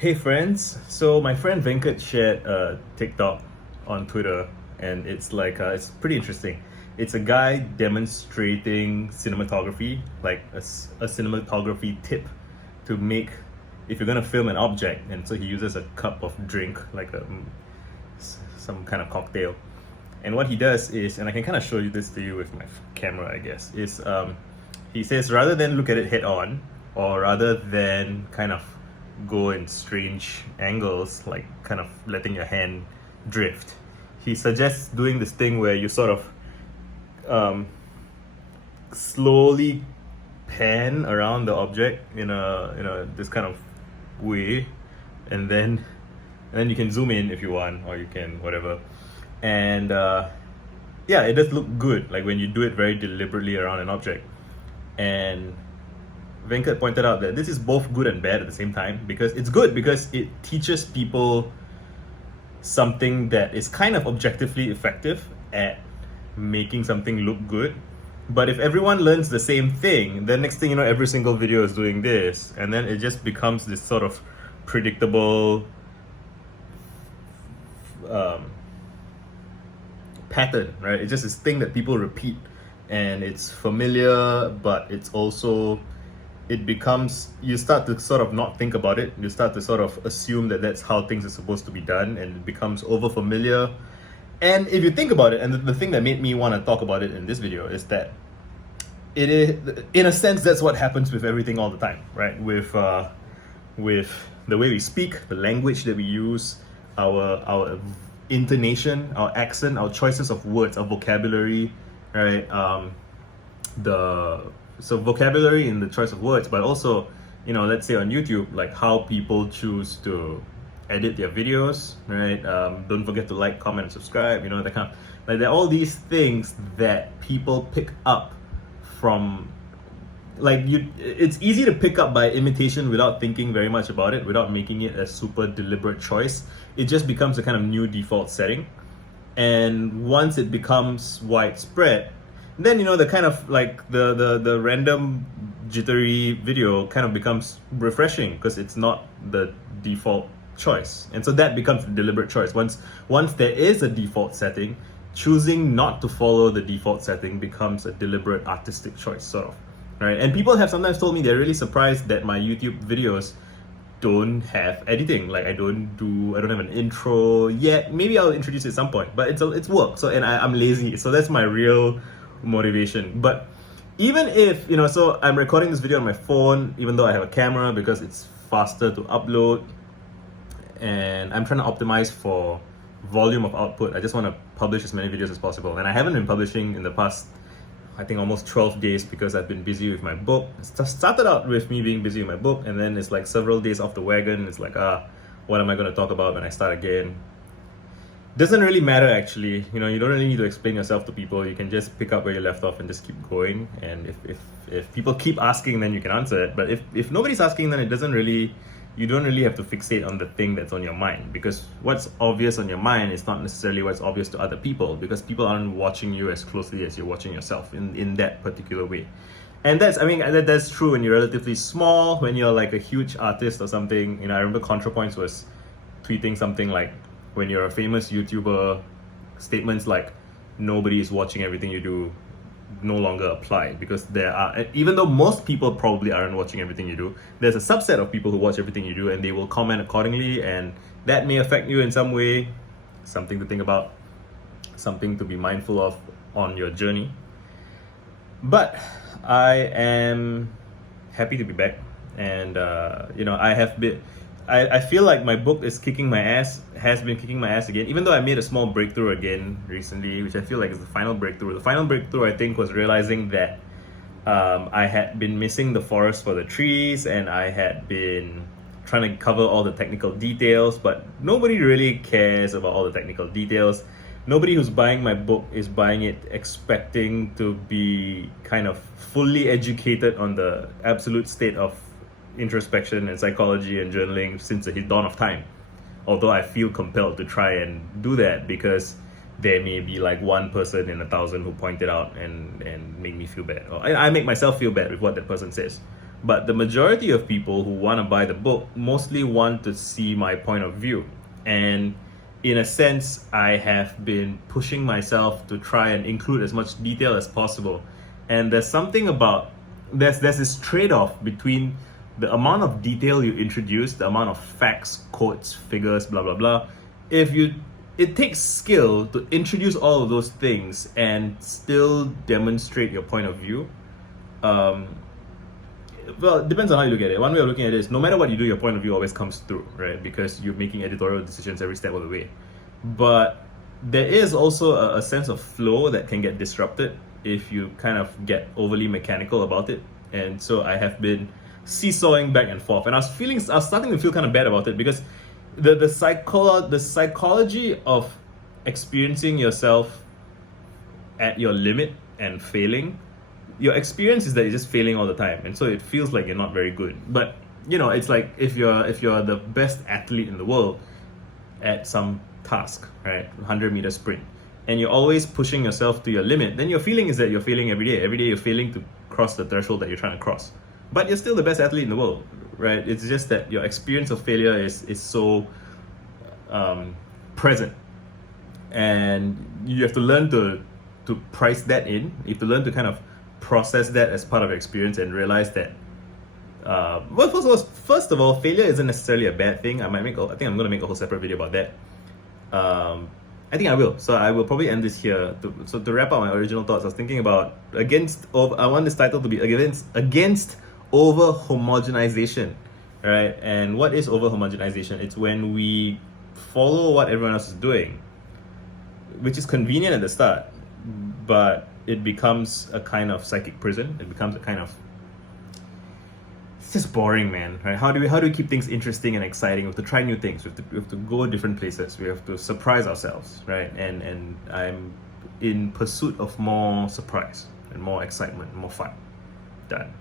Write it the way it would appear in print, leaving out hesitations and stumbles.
Hey friends, so my friend Venkat shared a TikTok on Twitter, and it's pretty interesting. It's a guy demonstrating cinematography, like a cinematography tip to make if you're gonna film an object. And so he uses a cup of drink, like some kind of cocktail. And what he does is, and I can kind of show you this to you with my camera, I guess, is he says rather than look at it head on, or rather than kind of go in strange angles, like kind of letting your hand drift, he suggests doing this thing where you sort of slowly pan around the object in a this kind of way, and then you can zoom in if you want, or you can whatever. And yeah, it does look good, like when you do it very deliberately around an object. And Venkat pointed out that this is both good and bad at the same time, because it's good because it teaches people something that is kind of objectively effective at making something look good. But if everyone learns the same thing, then next thing you know, every single video is doing this, and then it just becomes this sort of predictable pattern, right? It's just this thing that people repeat, and it's familiar, but it's also, it becomes, you start to sort of not think about it. You start to sort of assume that that's how things are supposed to be done, and it becomes over familiar. And if you think about it, and the thing that made me want to talk about it in this video is that it is, in a sense, that's what happens with everything all the time, right? With the way we speak, the language that we use, our intonation, our accent, our choices of words, our vocabulary, right? So vocabulary in the choice of words, but also, let's say on YouTube, like how people choose to edit their videos, right? Don't forget to like, comment, and subscribe. That kind of, like, there are all these things that people pick up from, like, it's easy to pick up by imitation without thinking very much about it, without making it a super deliberate choice. It just becomes a kind of new default setting. And once it becomes widespread, then the kind of like the random jittery video kind of becomes refreshing, because it's not the default choice. And so that becomes a deliberate choice. Once there is a default setting, choosing not to follow the default setting becomes a deliberate artistic choice, sort of, right? And people have sometimes told me they're really surprised that my YouTube videos don't have editing. Like, I don't have an intro yet. Maybe I'll introduce it at some point, but it's work. So, and I'm lazy, so that's my real motivation. But even if so I'm recording this video on my phone, even though I have a camera, because it's faster to upload, and I'm trying to optimize for volume of output. I just want to publish as many videos as possible, and I haven't been publishing in the past, I think, almost 12 days, because I've been busy with my book. It started out with me being busy with my book, and then it's like several days off the wagon. It's like, what am I going to talk about when I start again? Doesn't really matter, actually. You don't really need to explain yourself to people. You can just pick up where you left off and just keep going. And if people keep asking, then you can answer it. But if nobody's asking, then you don't really have to fixate on the thing that's on your mind, because what's obvious on your mind is not necessarily what's obvious to other people, because people aren't watching you as closely as you're watching yourself in that particular way. And that's true when you're relatively small. When you're like a huge artist or something, I remember ContraPoints was tweeting something like, when you're a famous YouTuber, statements like nobody is watching everything you do no longer apply, because there are, even though most people probably aren't watching everything you do, there's a subset of people who watch everything you do, and they will comment accordingly, and that may affect you in some way. Something to think about, something to be mindful of on your journey. But I am happy to be back, and I feel like my book is kicking my ass, has been kicking my ass again, even though I made a small breakthrough again recently, which I feel like is the final breakthrough. The final breakthrough, I think, was realizing that I had been missing the forest for the trees, and I had been trying to cover all the technical details, but nobody really cares about all the technical details. Nobody who's buying my book is buying it expecting to be kind of fully educated on the absolute state of introspection and psychology and journaling since the dawn of time. Although I feel compelled to try and do that, because there may be like one person in 1,000 who pointed out and make me feel bad, or I make myself feel bad with what that person says. But the majority of people who want to buy the book mostly want to see my point of view. And in a sense, I have been pushing myself to try and include as much detail as possible. And there's something about, there's this trade-off between the amount of detail you introduce, the amount of facts, quotes, figures, blah, blah, blah. It takes skill to introduce all of those things and still demonstrate your point of view. Well, it depends on how you look at it. One way of looking at it is no matter what you do, your point of view always comes through, right? Because you're making editorial decisions every step of the way. But there is also a sense of flow that can get disrupted if you kind of get overly mechanical about it. And so I have been seesawing back and forth. And I was starting to feel kind of bad about it because the psychology of experiencing yourself at your limit and failing, your experience is that you're just failing all the time, and so it feels like you're not very good. But it's like if you're the best athlete in the world at some task, right, 100-meter sprint, and you're always pushing yourself to your limit, then your feeling is that you're failing every day. Every day you're failing to cross the threshold that you're trying to cross, but you're still the best athlete in the world, right? It's just that your experience of failure is so present, and you have to learn to price that in. You have to learn to kind of process that as part of your experience and realize that first of all, failure isn't necessarily a bad thing. I think I'm going to make a whole separate video about that. I think I will. So I will probably end this here. To wrap up my original thoughts, I was thinking about I want this title to be against over homogenization, right? And what is over homogenization? It's when we follow what everyone else is doing, which is convenient at the start, but it becomes a kind of psychic prison. It becomes a kind of, it's just boring, man, right? How do we keep things interesting and exciting? We have to try new things. We have to go different places. We have to surprise ourselves, right? And I'm in pursuit of more surprise and more excitement, more fun. Done.